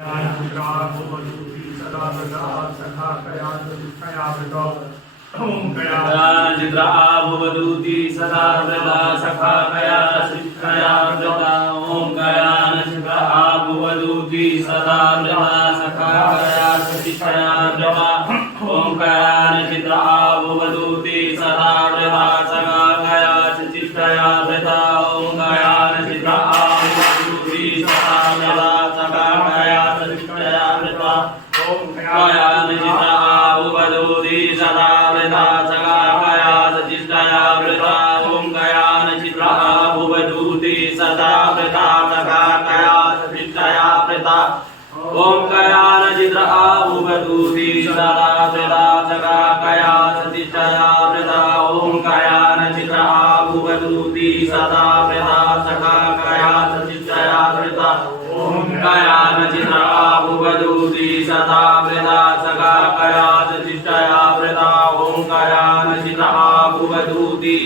चित्राभुवदूति सदा वृता सखा कया शिक्षया वृता ओम कयान चित्राभुवदूति सदा वृता सखा कया शिक्षया वृता ओम कयान चित्राभुवदूति सदा वृता सखा कया शिक्षया वृता ओम कयान चित्राभुवदूति सदा वृता सखा कया शिक्षया वृता ओम कयान चित्राभुवदूति सदा वृता सखा कया शिक्षया वृता ओम कयान चित्राभुवदूति सदा वृता सखा कया शिक्षया वृता ओम कयान चित्राभुवदूति सदा वृता सखा कया शिक्षया वृता ओम कयान चित्राभुवदूति सदा वृता सखा कया शिक्षया वृता ओम कयान चित्राभुवदूति सदा वृता सखा कया शिक्षया वृता ओम कयान चित्राभुवदूति